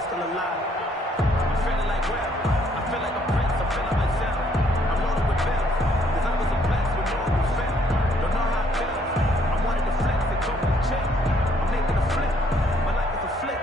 boy still alive. I'm feeling like well. I feel like a prince. I'm feeling myself. I'm loaded with bills. Cause I was a blessed with no one fell. Don't know how it feels. I wanted to flex and go with the chick. I'm making a flip. My life is a flip.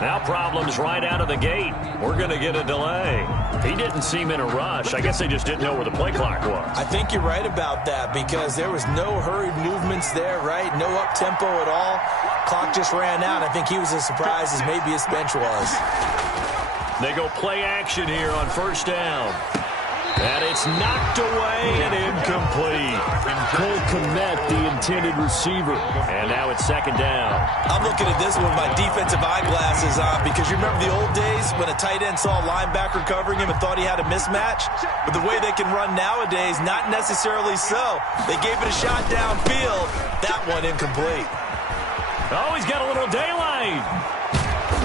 Now problems right out of the gate. We're going to get a delay. He didn't seem in a rush. I guess they just didn't know where the play clock was. I think you're right about that because there was no hurried movements there, right? No up-tempo at all. Clock just ran out. I think he was as surprised as maybe his bench was. They go play action here on first down. And it's knocked away and incomplete. Cole Kmet, the intended receiver. And now it's second down. I'm looking at this one with my defensive eyeglasses on because you remember the old days when a tight end saw a linebacker covering him and thought he had a mismatch? But the way they can run nowadays, not necessarily so. They gave it a shot downfield. That one incomplete. Oh, he's got a little daylight.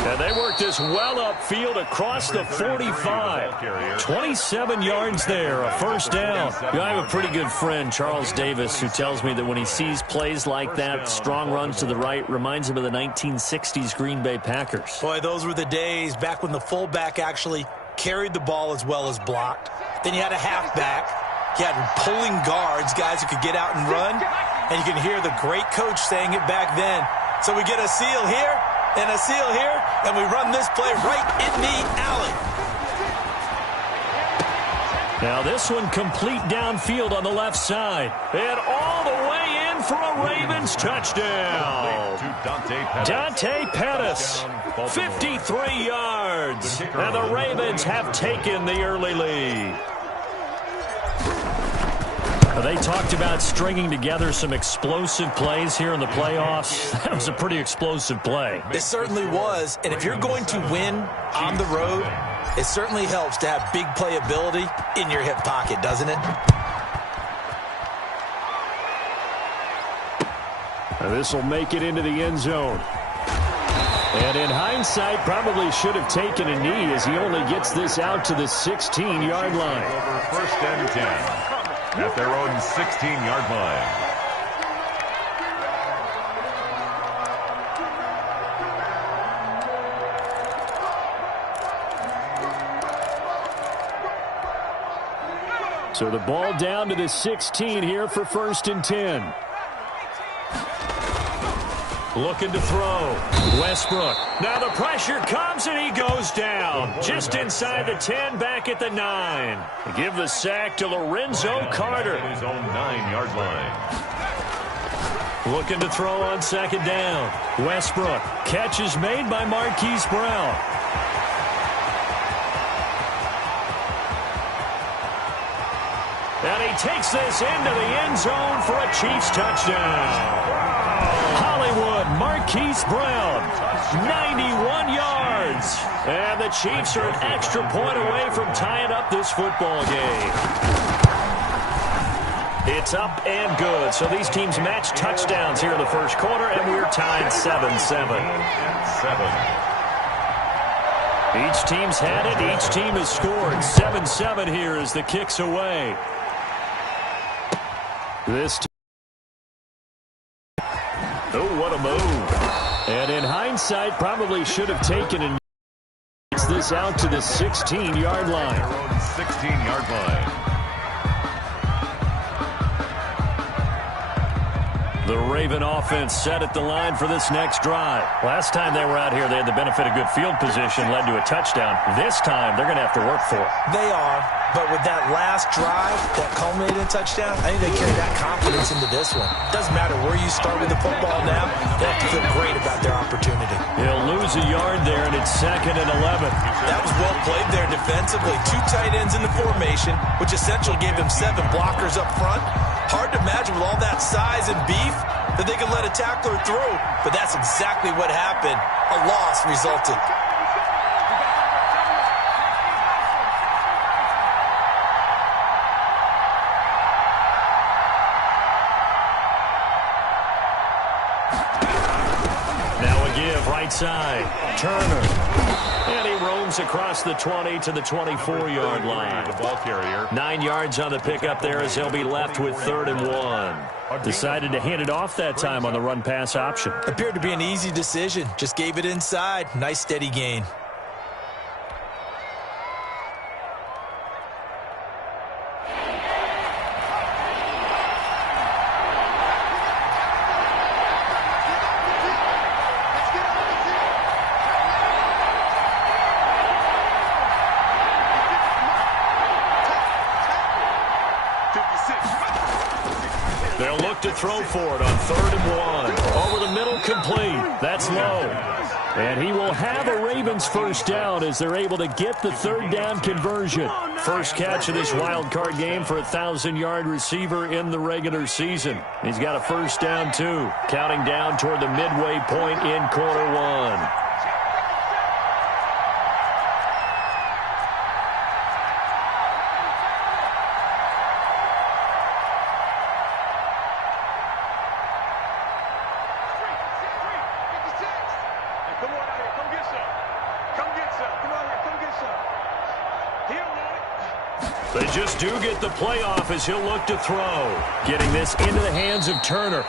And they work this well upfield across the 45. 27 yards there, a first down. I have a pretty good friend, Charles Davis, who tells me that when he sees plays like that, strong runs to the right, reminds him of the 1960s Green Bay Packers. Boy, those were the days back when the fullback actually carried the ball as well as blocked. Then you had a halfback. You had pulling guards, guys who could get out and run. And you can hear the great coach saying it back then. So we get a seal here. And a seal here, and we run this play right in the alley. Now this one complete downfield on the left side. And all the way in for a Ravens touchdown. Dante Pettis, 53 yards. And the Ravens have taken the early lead. They talked about stringing together some explosive plays here in the playoffs. That was a pretty explosive play. It certainly was. And if you're going to win on the road, it certainly helps to have big playability in your hip pocket, doesn't it? This will make it into the end zone. And in hindsight, probably should have taken a knee as he only gets this out to the 16-yard line. Over first and 10. At their own 16-yard line. So the ball down to the 16 here for first and 10. Looking to throw. Westbrook. Now the pressure comes and he goes down. Just inside the 10, back at the 9. Give the sack to Lorenzo Carter. His own 9-yard line. Looking to throw on second down. Westbrook. Catch is made by Marquise Brown. And he takes this into the end zone for a Chiefs touchdown. Hollywood, Marquise Brown, 91 yards. And the Chiefs are an extra point away from tying up this football game. It's up and good. So these teams match touchdowns here in the first quarter, and we're tied 7-7. Each team's had it. Each team has scored. 7-7 here as the kick's away. Oh, what a move. And in hindsight, probably should have taken and gets this out to the 16-yard line. 16-yard line. The Raven offense set at the line for this next drive. Last time they were out here, they had the benefit of good field position, led to a touchdown. This time, they're going to have to work for it. They are, but with that last drive that culminated in a touchdown, I think they carry that confidence into this one. Doesn't matter where you start with the football now, they have to feel great about their opportunity. He'll lose a yard there, and it's second and 11. That was well played there defensively. 2 tight ends in the formation, which essentially gave them 7 blockers up front. Hard to imagine with all that size and beef that they could let a tackler through, but that's exactly what happened. A loss resulted. Now a give, right side. Turner. And he roams across the 20 to the 24-yard line. The ball carrier. 9 yards on the pickup there as he'll be left with 3rd and 1. Decided to hand it off that time on the run-pass option. Appeared to be an easy decision. Just gave it inside. Nice steady gain. They'll look to throw for it on 3rd and 1. Over the middle, complete. That's low. And he will have a Ravens first down as they're able to get the 3rd down conversion. First catch of this wild card game for a 1,000-yard receiver in the regular season. He's got a first down, too. Counting down toward the midway point in quarter 1. They just do get the playoff as he'll look to throw. Getting this into the hands of Turner.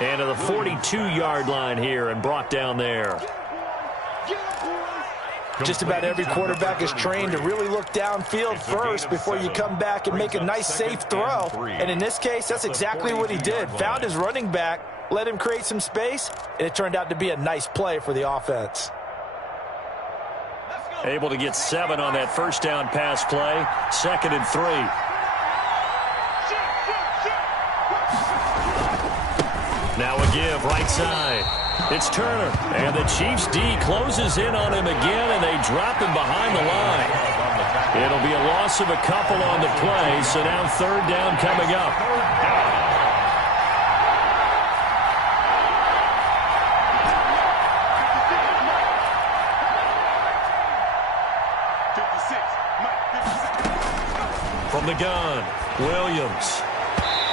And to the 42-yard line here and brought down there. Just about every quarterback is trained to really look downfield first before you come back and make a nice, safe throw. And in this case, that's exactly what he did. Found his running back, let him create some space, and it turned out to be a nice play for the offense. Able to get 7 on that first down pass play. 2nd and 3. Now a give, right side. It's Turner. And the Chiefs D closes in on him again, and they drop him behind the line. It'll be a loss of a couple on the play, so now 3rd down coming up. From the gun, Williams.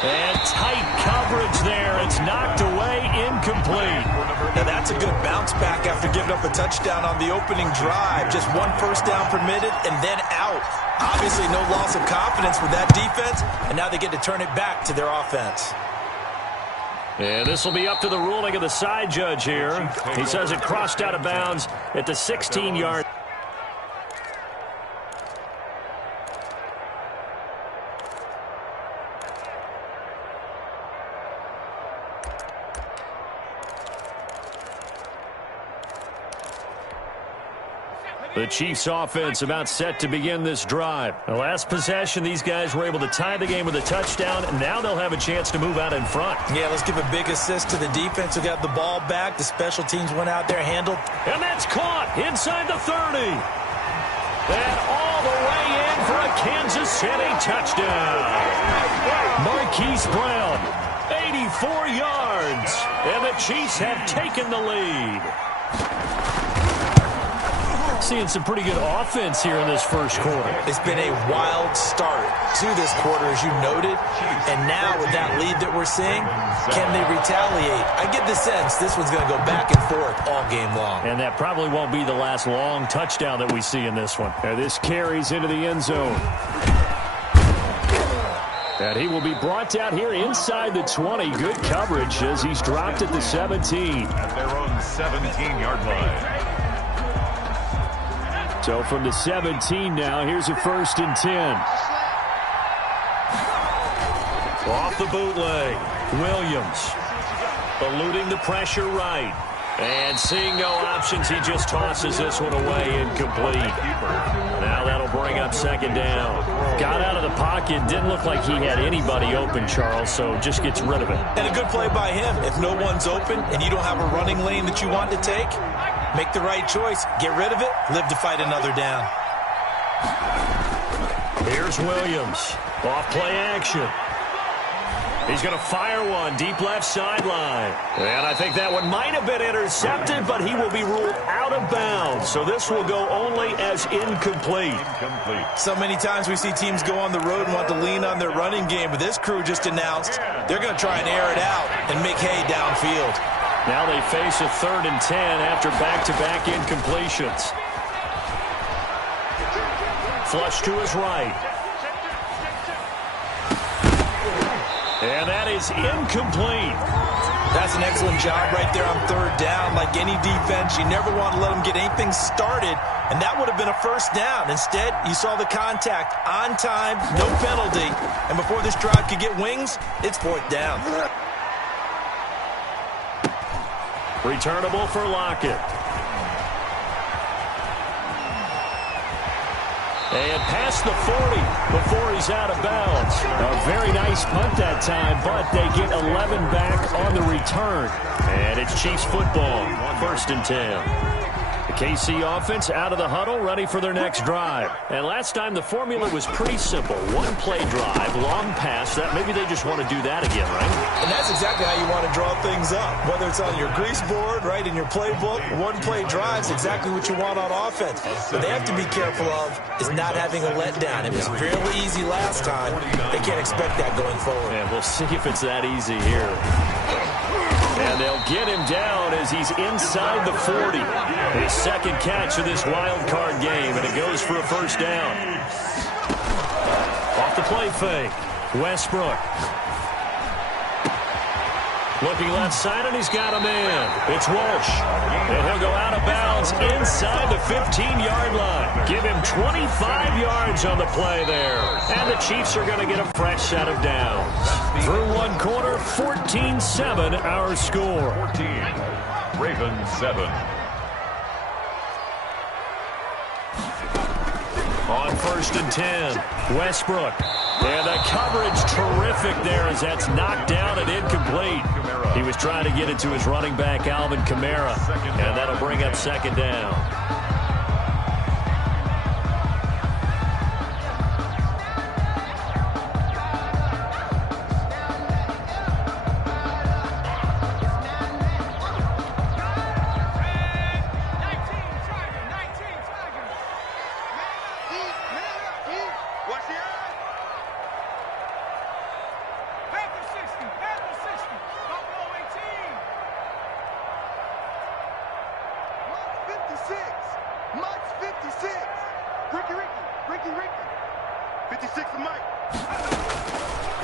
And tight coverage there. It's knocked away, incomplete. Now that's a good bounce back after giving up a touchdown on the opening drive. Just 1 first down permitted and then out. Obviously no loss of confidence with that defense, and now they get to turn it back to their offense. And this will be up to the ruling of the side judge here. He says it crossed out of bounds at the 16-yard. The Chiefs offense about set to begin this drive. The last possession, these guys were able to tie the game with a touchdown, and now they'll have a chance to move out in front. Yeah, let's give a big assist to the defense who got the ball back. The special teams went out there, handled. And that's caught inside the 30. And all the way in for a Kansas City touchdown. Marquise Brown, 84 yards. And the Chiefs have taken the lead. Seeing some pretty good offense here in this first quarter. It's been a wild start to this quarter, as you noted. And now with that lead that we're seeing, can they retaliate? I get the sense this one's going to go back and forth all game long. And that probably won't be the last long touchdown that we see in this one. And this carries into the end zone. And he will be brought down here inside the 20. Good coverage as he's dropped at the 17. At their own 17-yard line. So from the 17 now, here's a 1st and 10. Off the bootleg, Williams. Eluding the pressure right. And seeing no options, he just tosses this one away, incomplete. Now that'll bring up 2nd down. Got out of the pocket, didn't look like he had anybody open, Charles, so just gets rid of it. And a good play by him. If no one's open and you don't have a running lane that you want to take, make the right choice. Get rid of it. Live to fight another down. Here's Williams. Off play action. He's going to fire one deep left sideline. And I think that one might have been intercepted, but he will be ruled out of bounds. So this will go only as incomplete. So many times we see teams go on the road and want to lean on their running game, but this crew just announced they're going to try and air it out and make hay downfield. Now they face a 3rd and 10 after back-to-back incompletions. Flush to his right. And that is incomplete. That's an excellent job right there on 3rd down. Like any defense, you never want to let them get anything started, and that would have been a 1st down. Instead, you saw the contact on time, no penalty, and before this drive could get wings, it's 4th down. Returnable for Lockett. And past the 40 before he's out of bounds. A very nice punt that time, but they get 11 back on the return. And it's Chiefs football, 1st and 10. The KC offense out of the huddle, ready for their next drive. And last time the formula was pretty simple. 1-play drive, long pass. That maybe they just want to do that again, right? And that's exactly how you want to draw things up. Whether it's on your grease board, right, in your playbook, 1-play drive's exactly what you want on offense. What they have to be careful of is not having a letdown. It was fairly easy last time. They can't expect that going forward. And we'll see if it's that easy here. And they'll get him down as he's inside the 40. His 2nd catch of this wild card game, and it goes for a 1st down. Off the play fake, Westbrook. Looking left side, and he's got a man. It's Walsh. And he'll go out of bounds inside the 15-yard line. Give him 25 yards on the play there. And the Chiefs are going to get a fresh set of downs. Through 1 quarter, 14-7 our score. 14, Ravens 7. On 1st and 10, Westbrook. And the coverage terrific there as that's knocked down and incomplete. He was trying to get it to his running back, Alvin Kamara, and that'll bring up 2nd down.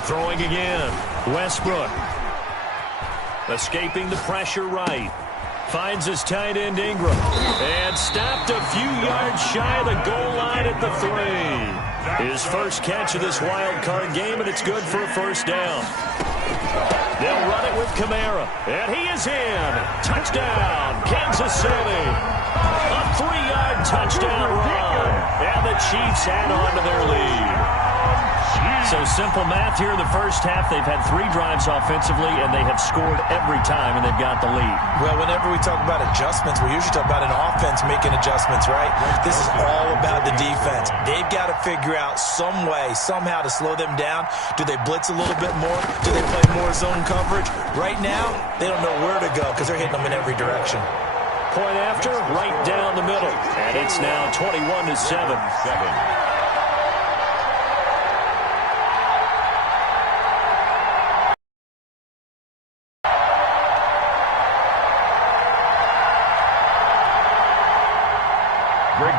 Throwing again, Westbrook. Escaping the pressure right. Finds his tight end Ingram. And stopped a few yards shy of the goal line at the 3. His 1st catch of this wild card game, and it's good for a 1st down. They'll run it with Kamara. And he is in. Touchdown, Kansas City. A 3-yard touchdown run. And the Chiefs add on to their lead. So simple math here in the 1st half. They've had 3 drives offensively, and they have scored every time, and they've got the lead. Well, whenever we talk about adjustments, we usually talk about an offense making adjustments, right? This is all about the defense. They've got to figure out some way, somehow to slow them down. Do they blitz a little bit more? Do they play more zone coverage? Right now, they don't know where to go because they're hitting them in every direction. Point after, right down the middle. And it's now 21-7.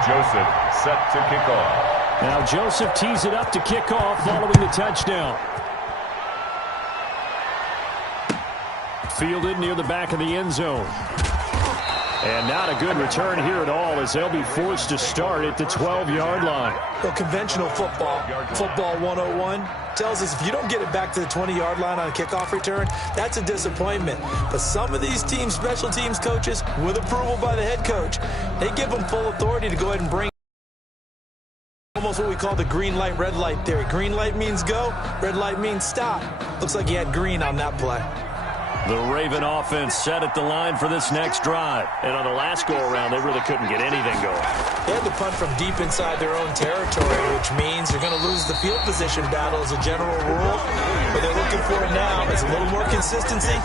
Joseph set to kick off. Now Joseph tees it up to kick off following the touchdown. Fielded near the back of the end zone. And not a good return here at all as they'll be forced to start at the 12-yard line. Well, conventional football 101, tells us if you don't get it back to the 20-yard line on a kickoff return, that's a disappointment. But some of these teams, special teams coaches, with approval by the head coach, they give them full authority to go ahead and bring almost what we call the green light, red light theory. Green light means go, red light means stop. Looks like he had green on that play. The Raven offense set at the line for this next drive. And on the last go-around, they really couldn't get anything going. They had to punt from deep inside their own territory, which means they're going to lose the field position battle as a general rule. What they're looking for now is a little more consistency,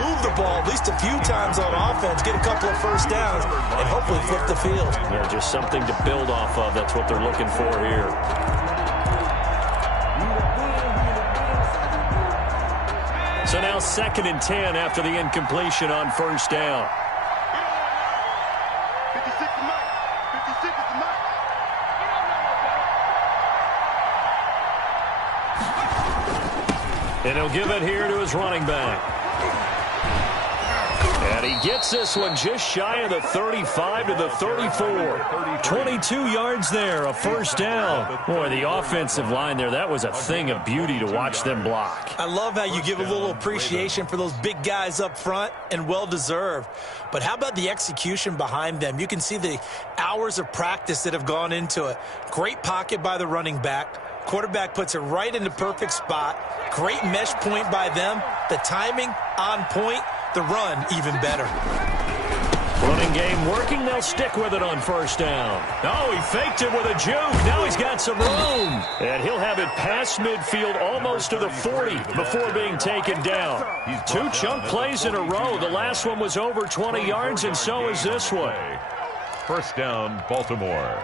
move the ball at least a few times on offense, get a couple of 1st downs, and hopefully flip the field. Yeah, just something to build off of. That's what they're looking for here. So now 2nd and 10 after the incompletion on first down. 56 is mine. 56 is mine. And he'll give it here to his running back. And he gets this one just shy of the 35 to the 34. 22 yards there, a first down. Boy, the offensive line there, that was a thing of beauty to watch them block. I love how you give a little appreciation for those big guys up front, and well-deserved. But how about the execution behind them? You can see the hours of practice that have gone into it. Great pocket by the running back. Quarterback puts it right in the perfect spot. Great mesh point by them. The timing on point. The run even better. Running game working. They'll stick with it on first down. Oh, he faked it with a juke. Now he's got some room. And he'll have it past midfield almost to the 40 before being taken down. 2 chunk plays in a row. The last one was over 20 yards, and so is this one. First down, Baltimore.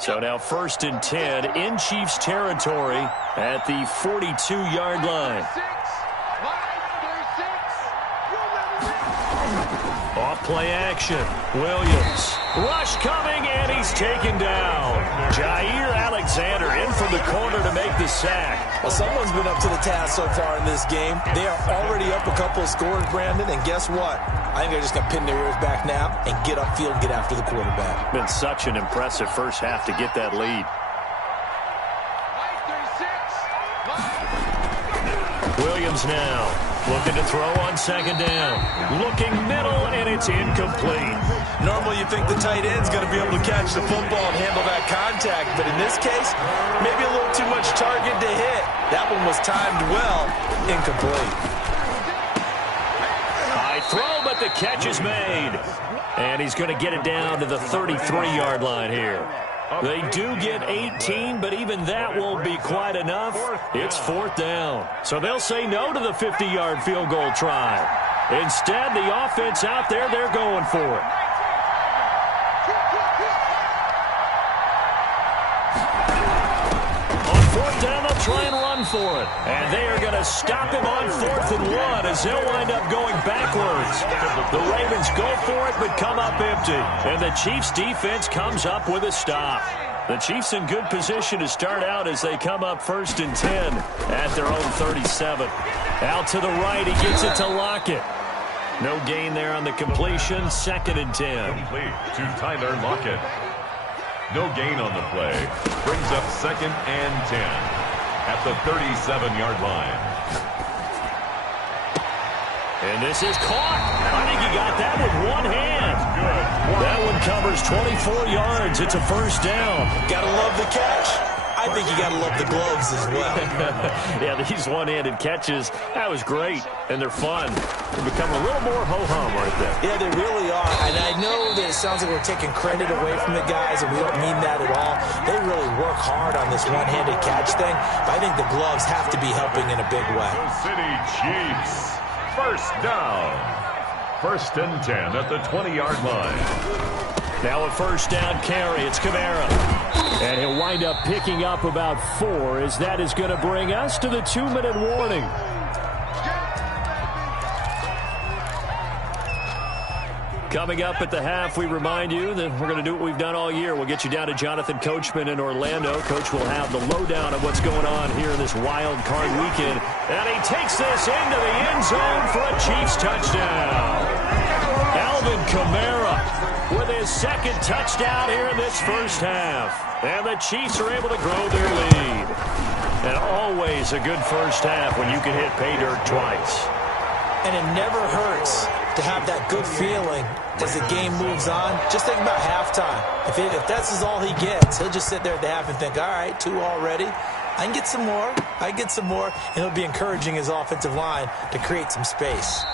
So now 1st and 10 in Chiefs territory at the 42-yard line. Off play action. Williams. Rush coming, and he's taken down. Jair Alexander in from the corner to make the sack. Well, someone's been up to the task so far in this game. They are already up a couple of scores, Brandon, and guess what? I think they're just going to pin their ears back now and get upfield and get after the quarterback. Been such an impressive first half to get that lead. Williams now looking to throw on 2nd down. Looking middle, and it's incomplete. Normally you think the tight end's going to be able to catch the football and handle that contact, but in this case, maybe a little too much target to hit. That one was timed well. Incomplete. High throw, but the catch is made. And he's going to get it down to the 33-yard line here. They do get 18, but even that won't be quite enough. It's 4th down. So they'll say no to the 50-yard field goal try. Instead, the offense out there, they're going for it. On 4th down, they'll try and run for it. And they are going to stop him on 4th and 1 as they'll wind up going backwards. The Ravens go for it but come up empty. And the Chiefs defense comes up with a stop. The Chiefs in good position to start out as they come up 1st and 10 at their own 37. Out to the right, he gets it to Lockett. No gain there on the completion, 2nd and 10. Complete to Tyler Lockett. No gain on the play. Brings up 2nd and 10 at the 37-yard line. And this is caught. I think he got that with one hand. That one covers 24 yards. It's a first down. Gotta love the catch. I think you gotta love the gloves as well. Yeah, these one-handed catches, that was great. And they're fun. They become a little more ho-hum right there. Yeah, they really are. And I know that it sounds like we're taking credit away from the guys, and we don't mean that at all. They really work hard on this one-handed catch thing. But I think the gloves have to be helping in a big way. City Chiefs. First down. 1st and 10 at the 20-yard line. Now a first down carry. It's Kamara. And he'll wind up picking up about 4 as that is going to bring us to the 2-minute warning. Coming up at the half, we remind you that we're going to do what we've done all year. We'll get you down to Jonathan Coachman in Orlando. Coach will have the lowdown of what's going on here in this wild card weekend. And he takes this into the end zone for a Chiefs touchdown. Alvin Kamara with his 2nd touchdown here in this first half. And the Chiefs are able to grow their lead. And always a good first half when you can hit pay dirt twice. And it never hurts to have that good feeling as the game moves on. Just think about halftime. If that's all he gets, he'll just sit there at the half and think, all right, 2 already. I can get some more. I can get some more. And he'll be encouraging his offensive line to create some space.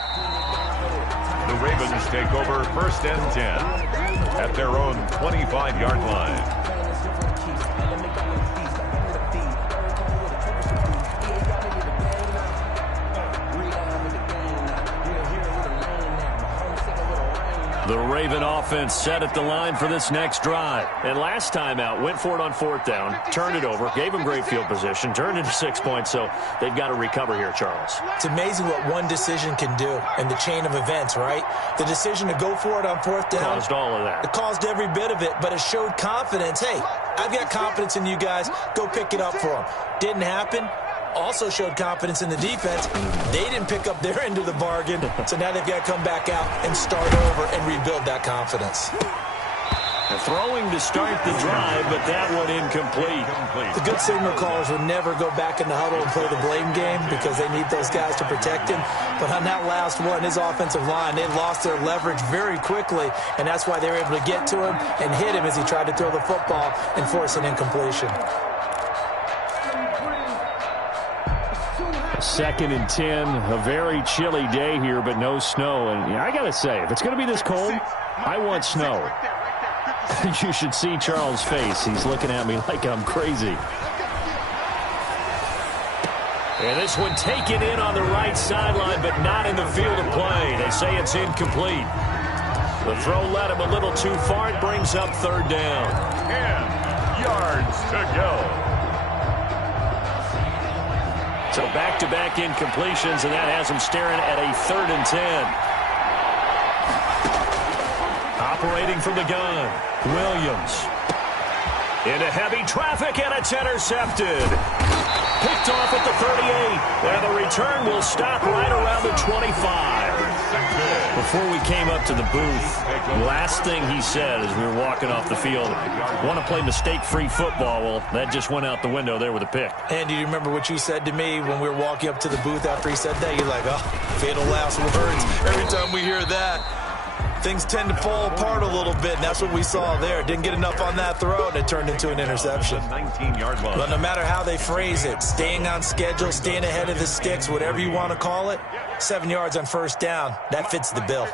The Ravens take over 1st and 10 at their own 25-yard line. The Raven offense set at the line for this next drive. And last time out, went for it on 4th down, turned it over, gave them great field position, turned into 6 points, so they've got to recover here, Charles. It's amazing what one decision can do in the chain of events, right? The decision to go for it on 4th down. Caused all of that. It caused every bit of it, but it showed confidence. Hey, I've got confidence in you guys. Go pick it up for them. Didn't happen. Also showed confidence in the defense. They didn't pick up their end of the bargain, so now they've got to come back out and start over and rebuild that confidence. Throwing to start the drive, but that one incomplete. The good signal callers would never go back in the huddle and play the blame game because they need those guys to protect him. But on that last one, his offensive line, they lost their leverage very quickly, and that's why they were able to get to him and hit him as he tried to throw the football and force an incompletion. 2nd and 10, a very chilly day here, but no snow. And I got to say, if it's going to be this cold, I want snow. You should see Charles' face. He's looking at me like I'm crazy. And this one taken in on the right sideline, but not in the field of play. They say it's incomplete. The throw led him a little too far. It brings up 3rd down. 10 yards to go. So back-to-back incompletions, and that has him staring at a 3rd and 10. Operating from the gun, Williams. Into heavy traffic, and it's intercepted. Picked off at the 38, and the return will stop right around the 25. Before we came up to the booth, last thing he said as we were walking off the field, want to play mistake-free football. Well, that just went out the window there with a pick. And do you remember what you said to me when we were walking up to the booth after he said that? You're like, oh, fatal last words. Every time we hear that, things tend to fall apart a little bit, and that's what we saw there. Didn't get enough on that throw, and it turned into an interception. 19-yard line. But no matter how they phrase it, staying on schedule, staying ahead of the sticks, whatever you want to call it, 7 yards on 1st down, that fits the bill.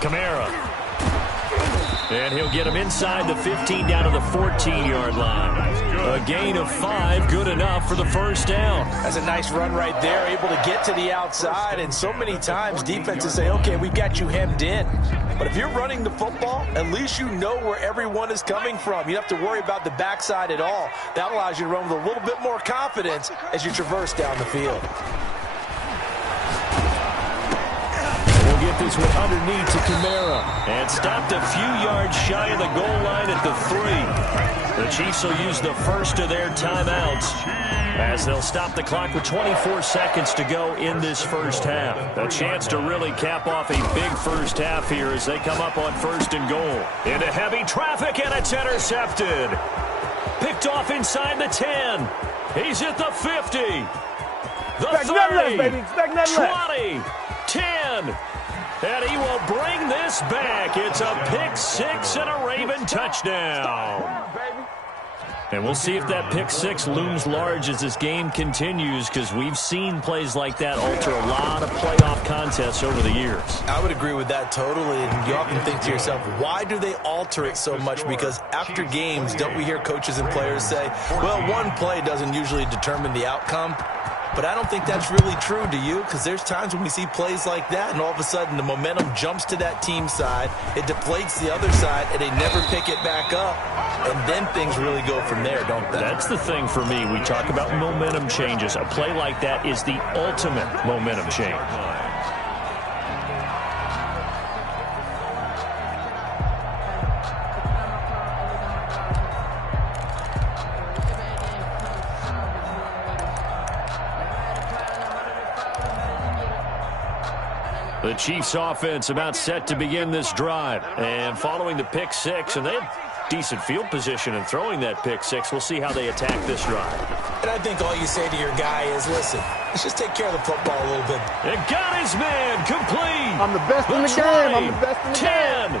Kamara. And he'll get him inside the 15 down to the 14-yard line. A gain of 5, good enough for the 1st down. That's a nice run right there, able to get to the outside. And so many times defenses say, okay, we've got you hemmed in. But if you're running the football, at least you know where everyone is coming from. You don't have to worry about the backside at all. That allows you to run with a little bit more confidence as you traverse down the field. Get this one underneath to Kamara. And stopped a few yards shy of the goal line at the 3. The Chiefs will use the first of their timeouts as they'll stop the clock with 24 seconds to go in this 1st half. A chance to really cap off a big 1st half here as they come up on 1st and goal. Into heavy traffic, and it's intercepted. Picked off inside the 10. He's at the 50. The 30. 20. 10. And he will bring this back. It's a pick 6 and a Raven touchdown. And we'll see if that pick 6 looms large as this game continues, because we've seen plays like that alter a lot of playoff contests over the years. I would agree with that totally. And you often think to yourself, why do they alter it so much? Because after games, don't we hear coaches and players say, well, one play doesn't usually determine the outcome? But I don't think that's really true, do you? Because there's times when we see plays like that, and all of a sudden the momentum jumps to that team side, it deflates the other side, and they never pick it back up. And then things really go from there, don't they? That's the thing for me. We talk about momentum changes. A play like that is the ultimate momentum change. The Chiefs offense about set to begin this drive. And following the pick 6, and they had decent field position in throwing that pick 6. We'll see how they attack this drive. And I think all you say to your guy is, listen, let's just take care of the football a little bit. And got his man complete. I'm the best in the game. I'm the best in the 10.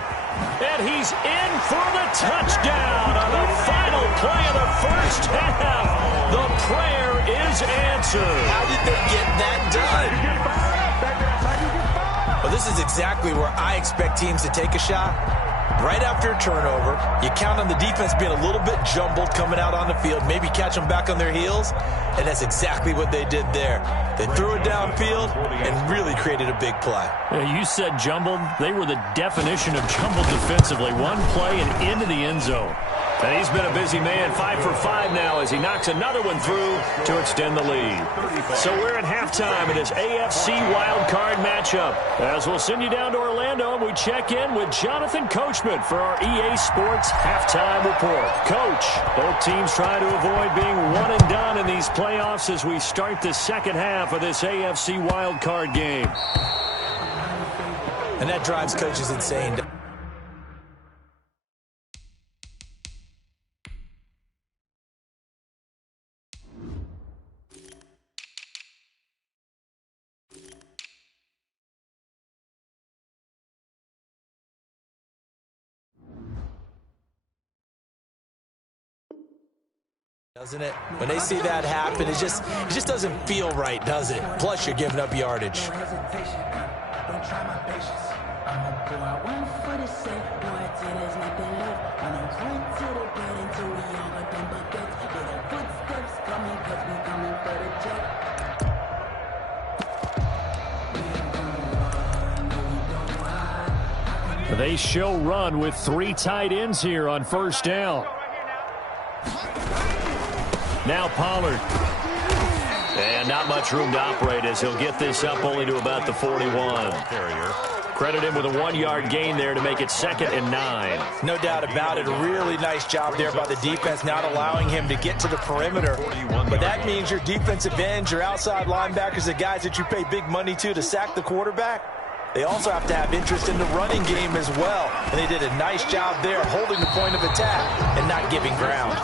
And he's in for the touchdown on the final play of the 1st half. The prayer is answered. How did they get that done? Well, this is exactly where I expect teams to take a shot. right after a turnover. You count on the defense being a little bit jumbled coming out on the field, maybe catch them back on their heels, and that's exactly what they did there. They threw it downfield and really created a big play. Yeah, you said jumbled. They were the definition of jumbled defensively. One play and into the end zone. And he's been a busy man, 5 for 5 now as he knocks another one through to extend the lead. So we're at halftime in this AFC wildcard matchup. As we'll send you down to Orlando, and we check in with Jonathan Coachman for our EA Sports Halftime Report. Coach, both teams trying to avoid being one and done in these playoffs as we start the second half of this AFC wildcard game. And that drives coaches insane. Doesn't it? When they see that happen, it just doesn't feel right, does it? Plus, you're giving up yardage. They show run with 3 tight ends here on first down. Now Pollard. And not much room to operate as he'll get this up only to about the 41. Credit him with a 1-yard gain there to make it 2nd and 9. No doubt about it. A really nice job there by the defense, not allowing him to get to the perimeter. But that means your defensive ends, your outside linebackers, the guys that you pay big money to sack the quarterback, they also have to have interest in the running game as well. And they did a nice job there holding the point of attack and not giving ground.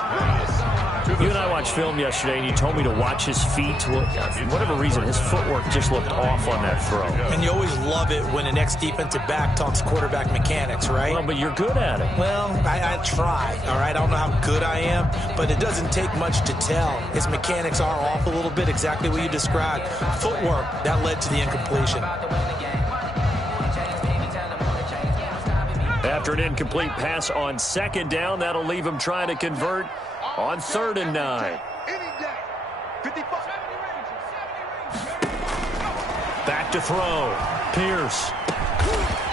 You and I watched film yesterday, and you told me to watch his feet. For whatever reason, his footwork just looked off on that throw. And you always love it when an ex-defensive back talks quarterback mechanics, right? Well, but you're good at it. Well, I try, all right? I don't know how good I am, but it doesn't take much to tell. His mechanics are off a little bit, exactly what you described. Footwork, that led to the incompletion. After an incomplete pass on 2nd down, that'll leave him trying to convert on 3rd and 9. Back to throw. Pierce.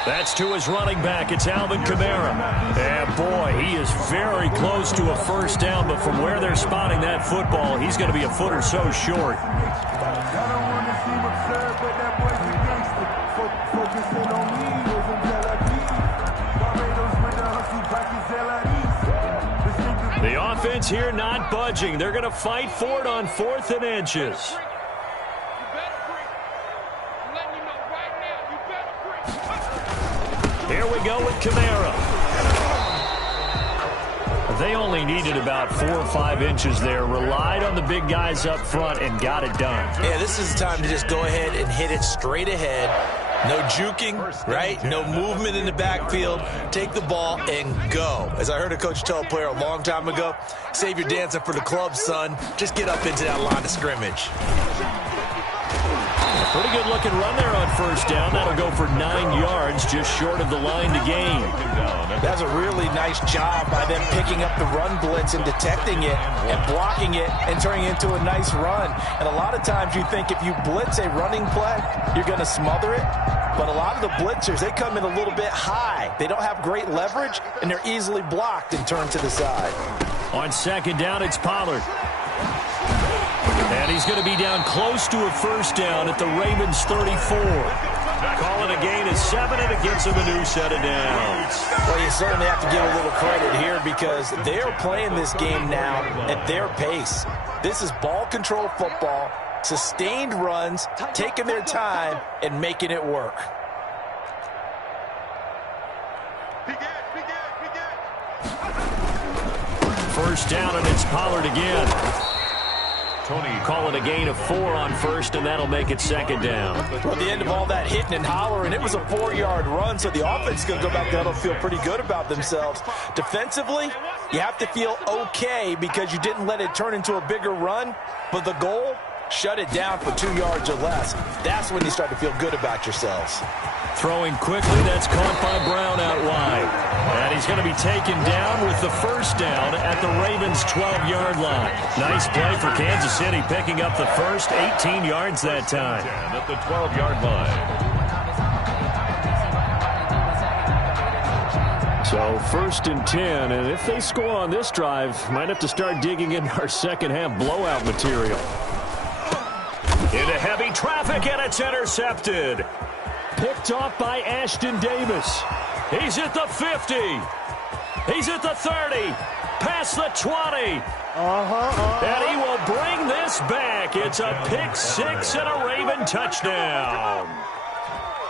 That's to his running back. It's Alvin Kamara. And boy, he is very close to a first down, but from where they're spotting that football, he's going to be a foot or so short. The offense here not budging. They're going to fight for it on 4th and inches. Here we go with Kamara. They only needed about 4 or 5 inches there. Relied on the big guys up front and got it done. Yeah, this is the time to just go ahead and hit it straight ahead. No juking, right? No movement in the backfield. Take the ball and go. As I heard a coach tell a player a long time ago, save your dancing for the club, son. Just get up into that line of scrimmage. Pretty good looking run there on first down. That'll go for 9 yards, just short of the line to gain. That's a really nice job by them picking up the run blitz and detecting it and blocking it and turning it into a nice run. And a lot of times you think if you blitz a running play, you're going to smother it. But a lot of the blitzers, they come in a little bit high. They don't have great leverage, and they're easily blocked and turned to the side. On 2nd down, it's Pollard. And he's going to be down close to a first down at the Ravens 34. Calling a gain of 7, and it gives him a new set of downs. Well, you certainly have to give a little credit here because they're playing this game now at their pace. This is ball control football, sustained runs, taking their time, and making it work. First down, and it's Pollard again. Call it a gain of 4 on first, and that'll make it 2nd down. Well, at the end of all that hitting and hollering, it was a 4-yard run, so the offense is going to go back there and feel pretty good about themselves. Defensively, you have to feel okay because you didn't let it turn into a bigger run, but the goal, shut it down for 2 yards or less. That's when you start to feel good about yourselves. Throwing quickly, that's caught by Brown out wide. And he's going to be taken down with the first down at the Ravens' 12-yard line. Nice play for Kansas City, picking up the first 18 yards that time. At the 12-yard line. So 1st and 10, and if they score on this drive, might have to start digging into our second-half blowout material. Into heavy traffic, and it's intercepted. Picked off by Ashton Davis. He's at the 50. He's at the 30. Past the 20. And he will bring this back. It's a pick six and a Raven touchdown.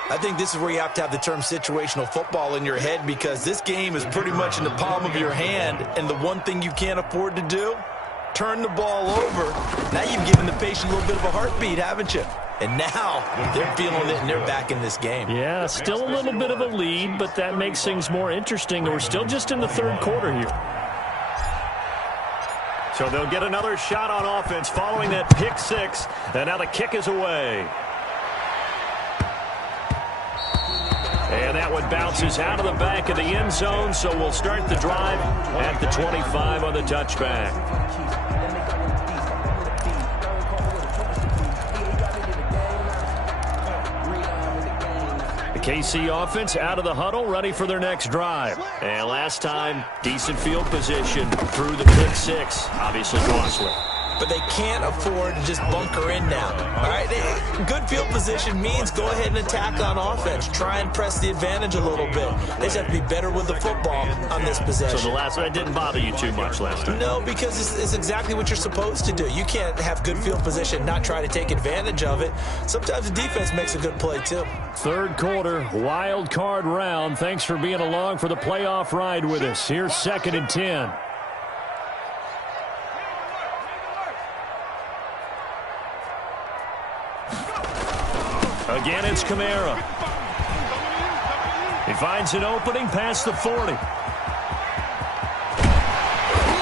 I think this is where you have to have the term situational football in your head, because this game is pretty much in the palm of your hand, and the one thing you can't afford to do, turn the ball over. Now you've given the patient a little bit of a heartbeat, haven't you? And now they're feeling it, and they're back in this game. Yeah, still a little bit of a lead, but that makes things more interesting. We're still just in the third quarter here. So they'll get another shot on offense following that pick six, and now the kick is away. And that one bounces out of the back of the end zone, so we'll start the drive at the 25 on the touchback. The KC offense out of the huddle, ready for their next drive. And last time, decent field position through the pick six. Obviously costly. But they can't afford to just bunker in now. All right, good field position means go ahead and attack on offense. Try and press the advantage a little bit. They just have to be better with the football on this possession. So the last one didn't bother you too much last time? No, because it's exactly what you're supposed to do. You can't have good field position, not try to take advantage of it. Sometimes the defense makes a good play, too. Third quarter, wild card round. Thanks for being along for the playoff ride with us. Here's 2nd and 10. Again, it's Kamara. He finds an opening past the 40.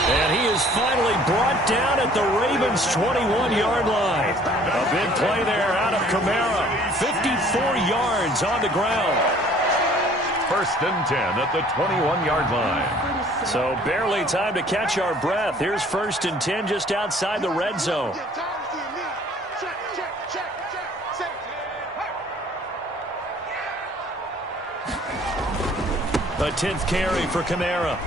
And he is finally brought down at the Ravens' 21-yard line. A big play there out of Kamara. 54 yards on the ground. 1st and 10 at the 21-yard line. So barely time to catch our breath. Here's 1st and 10 just outside the red zone. A 10th carry for Kamara.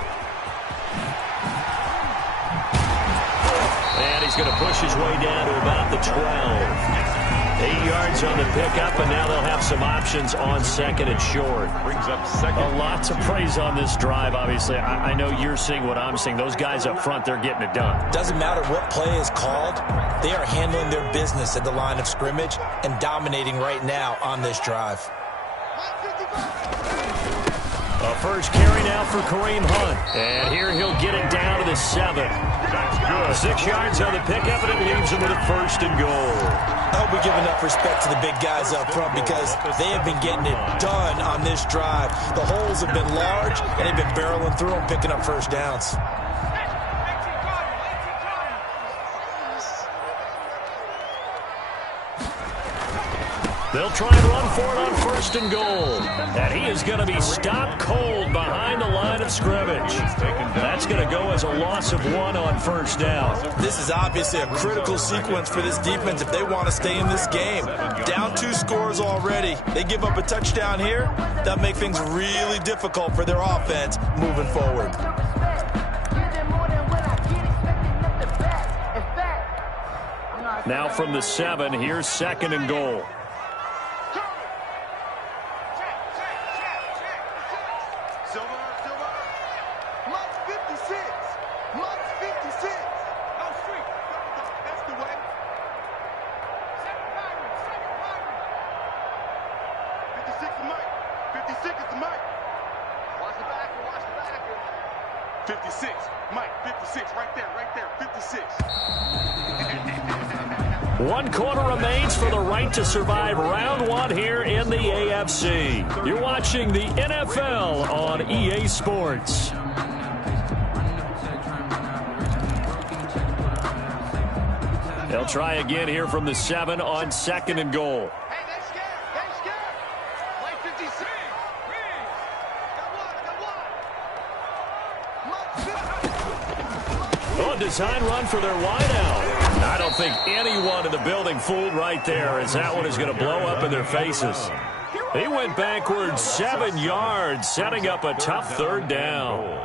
And he's going to push his way down to about the 12. 8 yards on the pickup, and now they'll have some options on 2nd and short. Brings up 2nd. A lot to praise on this drive, obviously. I know you're seeing what I'm seeing. Those guys up front, they're getting it done. Doesn't matter what play is called. They are handling their business at the line of scrimmage and dominating right now on this drive. A first carry now for Kareem Hunt. And here he'll get it down to the 7. That's good. 6 yards on the pickup, and it leaves him with a 1st and goal. I hope we give enough respect to the big guys up front, because they have been getting it done on this drive. The holes have been large, and they've been barreling through them, picking up first downs. They'll try and run for it on 1st and goal. And he is going to be stopped cold behind the line of scrimmage. That's going to go as a loss of 1 on 1st down. This is obviously a critical sequence for this defense if they want to stay in this game. Down 2 scores already. They give up a touchdown here. That'll make things really difficult for their offense moving forward. Now from the 7, here's 2nd and goal. One quarter remains for the right to survive round 1 here in the AFC. You're watching the NFL on EA Sports. They'll try again here from the 7 on 2nd and goal. Oh, a design run for their wideout. I don't think anyone in the building fooled right there, as that one is going to blow up in their faces. He went backwards 7 yards, setting up a tough 3rd down.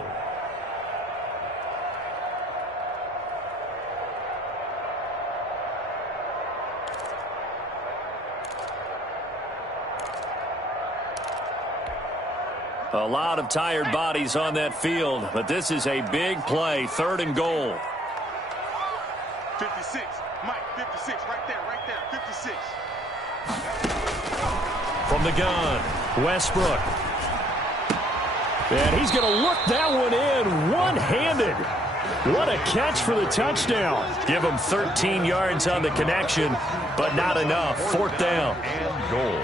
A lot of tired bodies on that field, but this is a big play, 3rd and goal. 56, Mike, 56, right there, 56. From the gun, Westbrook. And he's going to look that one in one-handed. What a catch for the touchdown. Give him 13 yards on the connection, but not enough. 4th down. And goal.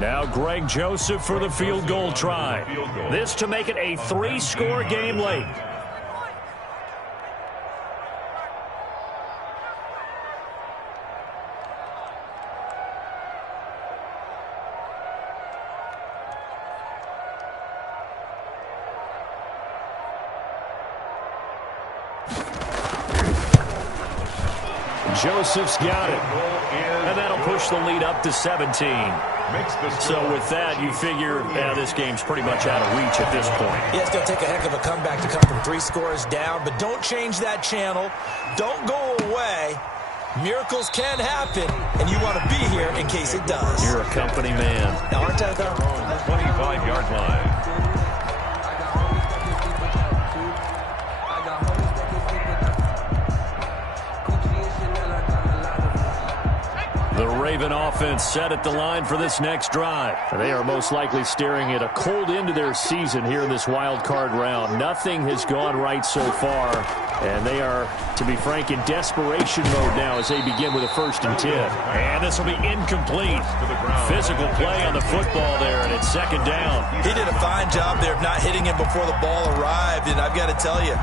Now Greg Joseph for the field goal try. This to make it a 3-score game late. Joseph's got it. And that'll push the lead up to 17. So with that, you figure this game's pretty much out of reach at this point. Yeah, it's going to take a heck of a comeback to come from 3 scores down, but don't change that channel. Don't go away. Miracles can happen, and you want to be here in case it does. You're a company man. Now, aren't I, though? 25-yard line. The Raven offense set at the line for this next drive. They are most likely staring at a cold end to their season here in this wild card round. Nothing has gone right so far, and they are, to be frank, in desperation mode now as they begin with a 1st and 10. And this will be incomplete. Physical play on the football there, and it's 2nd down. He did a fine job there of not hitting him before the ball arrived, and I've got to tell you,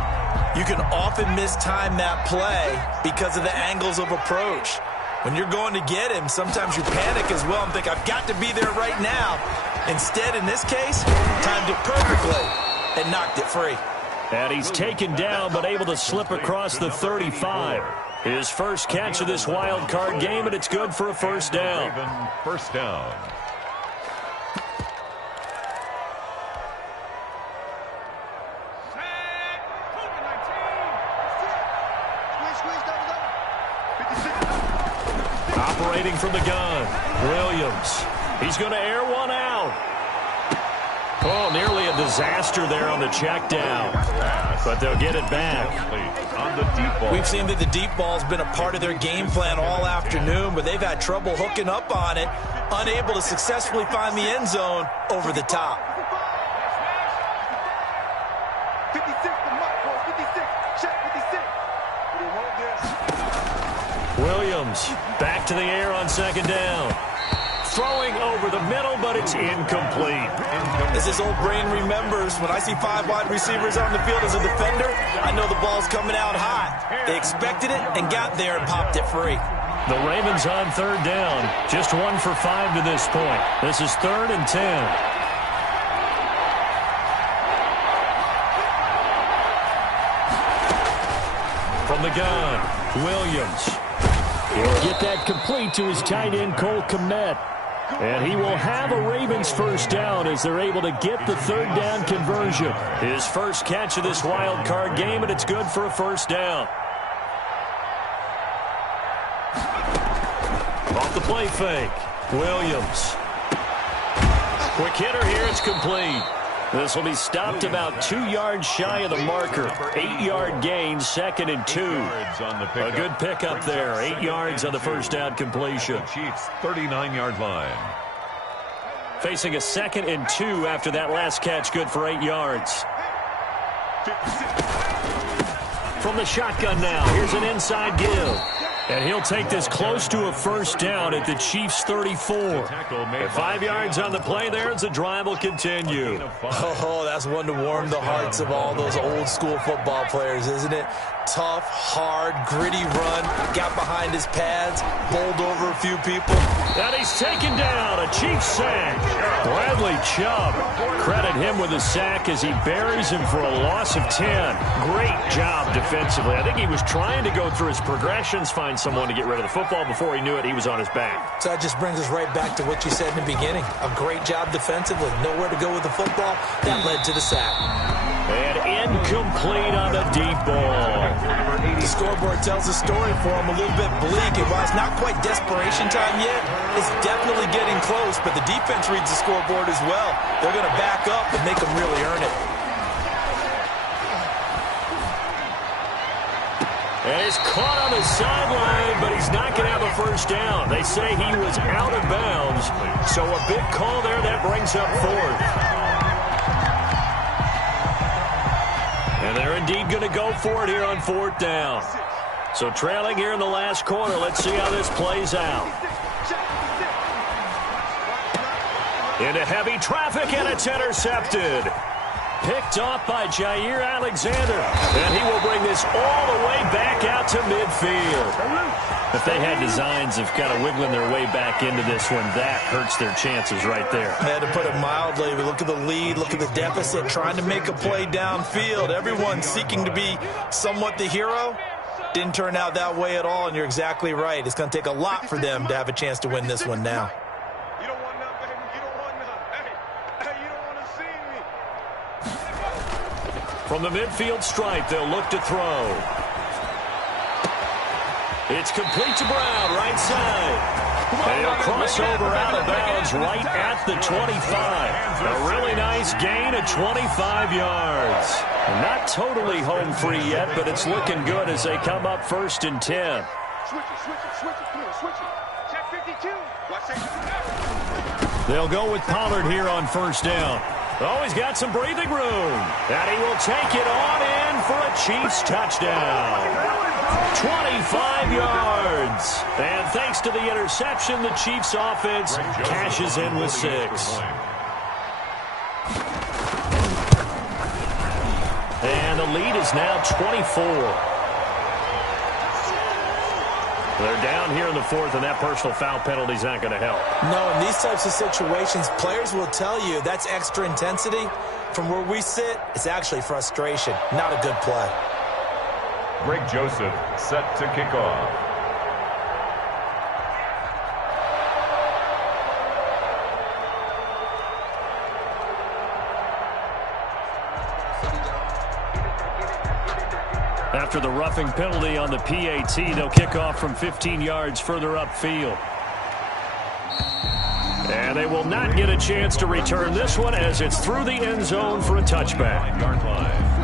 you can often mistime that play because of the angles of approach. When you're going to get him, sometimes you panic as well and think, I've got to be there right now. Instead, in this case, timed it perfectly and knocked it free. And he's taken down but able to slip across the 35. His first catch of this wild card game, and it's good for a 1st down. Raven, 1st down. Operating from the gun, Williams. He's going to air one out. Oh, nearly a disaster there on the check down. But they'll get it back. On the deep ball. We've seen that the deep ball's been a part of their game plan all afternoon, but they've had trouble hooking up on it, unable to successfully find the end zone over the top. 56, the Mike, 56, check 56. We want this. Williams back to the air on 2nd down. Throwing over the middle, but it's incomplete. As his old brain remembers, when I see 5 wide receivers on the field as a defender, I know the ball's coming out hot. They expected it and got there and popped it free. The Ravens on 3rd down. Just 1 for 5 to this point. This is 3rd and 10. From the gun, Williams. He'll get that complete to his tight end, Cole Kmet. And he will have a Ravens 1st down as they're able to get the 3rd down conversion. His first catch of this wild card game, and it's good for a 1st down. Off the play fake, Williams. Quick hitter here, it's complete. This will be stopped about 2 yards shy of the marker. 8-yard gain, 2nd and 2. A good pickup there. 8 yards on the 1st down completion. Chiefs 39-yard line. Facing a 2nd and 2 after that last catch, good for 8 yards. From the shotgun now, here's an inside give. And he'll take this close to a first down at the Chiefs' 34. At 5 yards on the play there as the drive will continue. Oh, that's one to warm the hearts of all those old-school football players, isn't it? Tough, hard, gritty run, got behind his pads, bowled over a few people. And he's taken down, a Chiefs sack. Bradley Chubb, credit him with a sack as he buries him for a loss of 10. Great job defensively. I think he was trying to go through his progressions, find someone to get rid of the football. Before he knew it, he was on his back. So that just brings us right back to what you said in the beginning. A great job defensively. Nowhere to go with the football. That led to the sack. And incomplete on the deep ball. The scoreboard tells a story for him, a little bit bleak. And while it's not quite desperation time yet, it's definitely getting close. But the defense reads the scoreboard as well. They're going to back up and make them really earn it. And he's caught on the sideline, but he's not going to have a first down. They say he was out of bounds. So a big call there. That brings up fourth. And they're indeed going to go for it here on fourth down. So trailing here in the last quarter. Let's see how this plays out. Into heavy traffic, and it's intercepted. Picked off by Jair Alexander. And he will bring this all the way back out to midfield. If they had designs of kind of wiggling their way back into this one, that hurts their chances right there. I had to put it mildly. We look at the lead, look at the deficit, trying to make a play downfield. Everyone seeking to be somewhat the hero. Didn't turn out that way at all, and you're exactly right. It's going to take a lot for them to have a chance to win this one now. You don't want nothing, baby. You don't want nothing. Hey, you don't want to see me. From the midfield stripe, they'll look to throw. It's complete to Brown, right side. And he'll cross over out of bounds right at the 25. A really nice gain of 25 yards. Not totally home free yet, but it's looking good as they come up first and 10. Switch it. Come on, switch it. Check 52. Watch it. They'll go with Pollard here on first down. Oh, he's got some breathing room. And he will take it on in for a Chiefs touchdown. 25 yards. And thanks to the interception, the Chiefs offense cashes in with 6. And the lead is now 24. They're down here in the fourth, and that personal foul penalty is not going to help. No, in these types of situations, players will tell you that's extra intensity. From where we sit, it's actually frustration, not a good play. Greg Joseph set to kick off. After the roughing penalty on the PAT, they'll kick off from 15 yards further upfield. And they will not get a chance to return this one as it's through the end zone for a touchback. 5-yard line.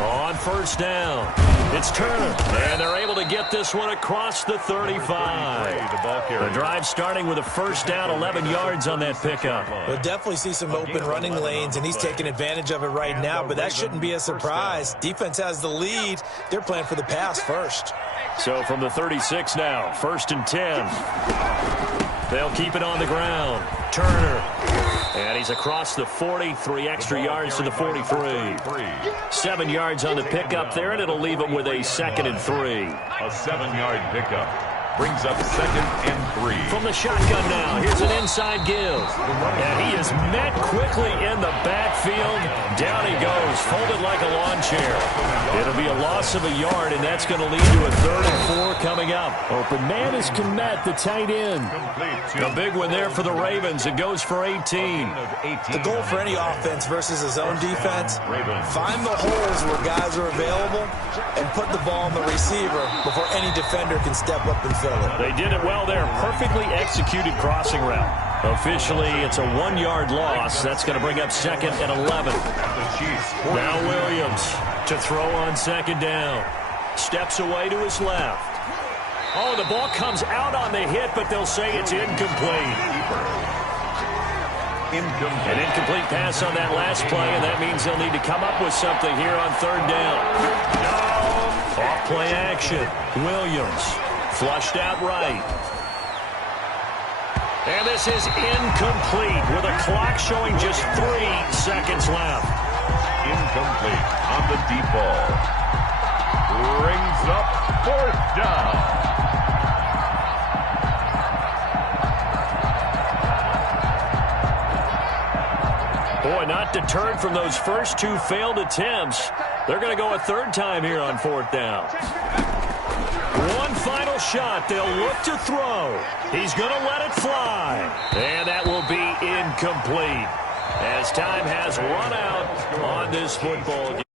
On first down, it's Turner, and they're able to get this one across the 35. The drive starting with a first down, 11 yards on that pickup. We'll definitely see some open running lanes, and he's taking advantage of it right now, but that shouldn't be a surprise. Defense has the lead. They're playing for the pass first. So from the 36 now, first and 10. They'll keep it on the ground. Turner. And he's across the 40, 3 extra yards to the 43. 7 yards on the pickup there, and it'll leave him with a 2nd and 3. A 7-yard pickup brings up 2nd and 3. From the shotgun now, here's an inside give. And he is met quickly in the backfield. Down he goes, folded like a lawn chair. It'll be a loss of a yard, and that's going to lead to a 3rd and 4 coming up. Open man is Kmet, the tight end. A big one there for the Ravens. It goes for 18. The goal for any offense versus a zone defense, find the holes where guys are available and put the ball on the receiver before any defender can step up and fill it. They did it well there. Perfectly executed crossing route. Officially, it's a 1-yard loss. That's going to bring up 2nd and 11. Now Williams to throw on 2nd down. Steps away to his left. Oh, the ball comes out on the hit, but they'll say it's incomplete. Incomplete. An incomplete pass on that last play, and that means they'll need to come up with something here on third down. Off play action. Williams flushed out right. And this is incomplete with a clock showing just 3 seconds left. Incomplete on the deep ball. Brings up fourth down. Boy, not deterred from those first 2 failed attempts. They're going to go a third time here on fourth down. One final shot. They'll look to throw. He's going to let it fly. And that will be incomplete as time has run out on this football game.